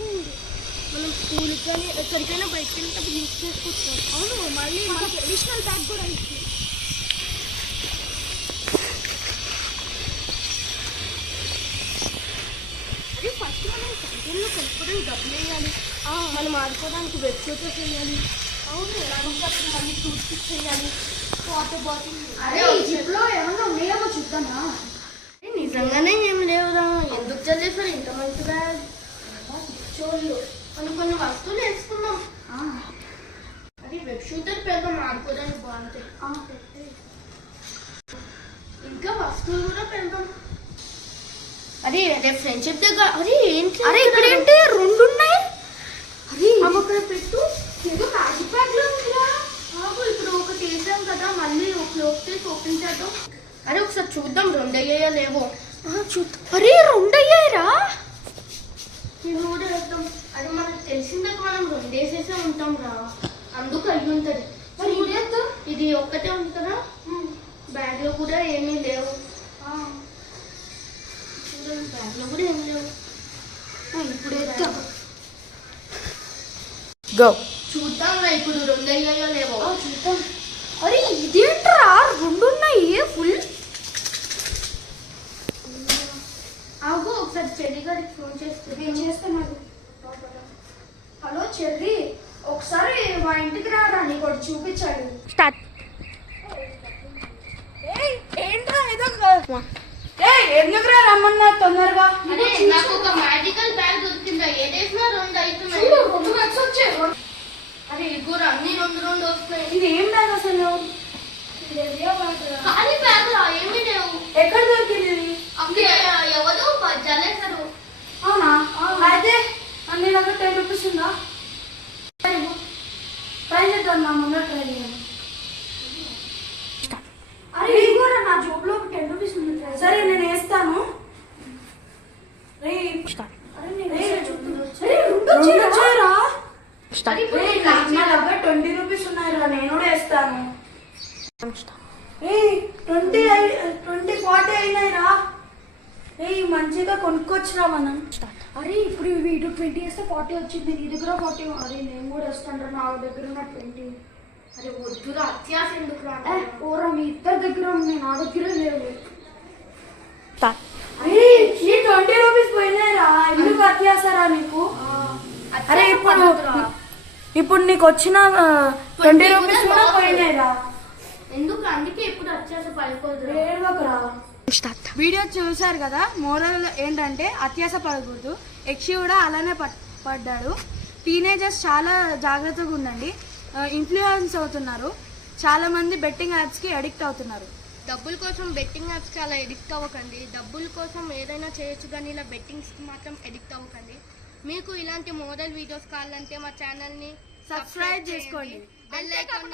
మనం స్కూల్కి కానీ ఎక్కడికైనా బయటకు వెళ్ళేటప్పుడు యూజ్ చేసుకుంటాం. అవును, మళ్ళీ మనకి అడిషనల్ బ్యాగ్ కూడా ఇస్తుంది. అదే ఫస్ట్ మనం క్యాంటీన్లో కొనుక్కోవడానికి డబ్బులు వేయాలి, మనం ఆడుకోవడానికి వెబ్సైట్స్ వేయాలి. అవును, అప్పుడు మళ్ళీ టూత్ పిక్ చేయాలి, వాటర్ బాటిల్. అరే ఈ జిప్లో ఏమన్నా ఉన్నాయేమో చూద్దామా? నిజంగానే ఏం లేవురా, ఎందుకు చదివేసారు ఇంత మంచి బ్యాగ్? చోళ్ళు కొన్ని వస్తువులు వేసుకున్నాం. అది వెబ్ షూటర్ పెడతాం, ఆడుకోవడానికి బాగుంటాయి. ఇంకా వస్తువులు కూడా పెడతాం. అరే అదే ఫ్రెండ్షిప్ దగ్గర. అరే ఏంటి, అరే ఇక్కడ ఏంటి రెండు ఉన్నాయి? అరే అక్కడ పెట్టు, ఏదో ప్యాకెట్ బ్యాగ్ లో ఉందిరా. ఇప్పుడు ఒకటి వేసాం కదా, మళ్ళీ క్లోజ్ చేసి ఓపెన్ చేద్దాం. అరే ఒకసారి చూద్దాం రెండు అయ్యాయా లేవో. చూద్దాం. అరే రెండు అయ్యాయిరా. ఇవి కూడా వేద్దాం. అది మనకు తెలిసిందాక మనం రెండు వేసేసే ఉంటాం రా, అందుకు అయ్యి ఉంటుంది. ఇది ఒక్కటే ఉంది కదా, బ్యాగ్ లో కూడా ఏమీ లేవు. బ్యాగ్ లో కూడా ఏం లేవు. ఇప్పుడు వేద్దాం. చూద్దాం రా ఇప్పుడు రెండు అయ్యాయో లేవో. చూద్దాం. అరే ఇదేంట్రా రెండు ఉన్నాయి ఫుల్. ఆగు, ఒకసారి చెల్లి గారికి ఫోన్ చేస్తాను. హలో చెల్లి, ఒకసారి మా ఇంటికి రారా, నీకు ఒకటి చూపించాడు. స్టార్ట్. ఏంట్రా ఎందుకురా రమ్మన్నా తొందరగా? నాకు ఒక మ్యాజికల్ బ్యాగ్ దొరికిందా, ఏదేసినా రెండు అవుతున్నాయి. రెండు బ్యాగ్స్ వచ్చాయి. అరే ఇగురు అన్ని రెండు రెండు వస్తున్నాయి. ఇది ఏం బ్యాగ్ అసలు? ఖాళీ బ్యాగ్ రా, ఏమీ లేవు. ఎక్కడ దొరికింది? అప్పుడు ఎవరో జలేసారు. అవునా? అయితే నీ దగ్గర 10 రూపీస్ ఉందా? ట్రై చేద్దాం, నా ముందర ట్రై చేయాలి. అరే ఇగోరా నా జోబులో 10 రూపీస్ ఉంది. సరే నేను వేస్తాను. నా దగ్గర 20 రూపీస్ ఉన్నాయిరా, నేను కూడా వేస్తాను. 20 40 అయినాయిరా. మంచిగా కొనుక్కొచ్చిరా మనం. అరే ఇప్పుడు వీడు 20 వేస్తే 40 వచ్చింది, నీ దగ్గర 40. అరే నేను కూడా వేస్తాను, నా దగ్గర ఉన్న 20. అరే వద్దురా, అత్యాస ఎందుకు రా? ఓరా మీ ఇద్దరి దగ్గర ఉన్నాయి, నా దగ్గర లేవు. ఈ 20 రూపీస్ పోయినాయిరా, ఎందుకు అత్యాసరా నీకు? అరే ఇప్పుడు నీకు వచ్చిన 20 రూపీస్ కూడా పోయినాయిరా. ఎందుకు? అందుకే ఇప్పుడు అత్యాస పడిపోదు. వీడియో చూసారు కదా, మోరల్ ఏంటంటే అత్యాస పడకూడదు. యక్షి కూడా అలానే పడ్డాడు. టీనేజర్స్ చాలా జాగ్రత్తగా ఉండండి, ఇన్ఫ్లుయెన్స్ అవుతున్నారు. చాలా మంది బెట్టింగ్ యాప్స్కి అడిక్ట్ అవుతున్నారు. డబ్బుల కోసం బెట్టింగ్ యాప్స్కి అలా ఎడిక్ట్ అవ్వకండి. డబ్బుల కోసం ఏదైనా చేయొచ్చు, కానీ ఇలా బెట్టింగ్స్కి మాత్రం ఎడిక్ట్ అవ్వకండి. మీకు ఇలాంటి మోడల్ వీడియోస్ కావాలంటే మా ఛానల్ని సబ్స్క్రైబ్ చేసుకోండి. Bell icon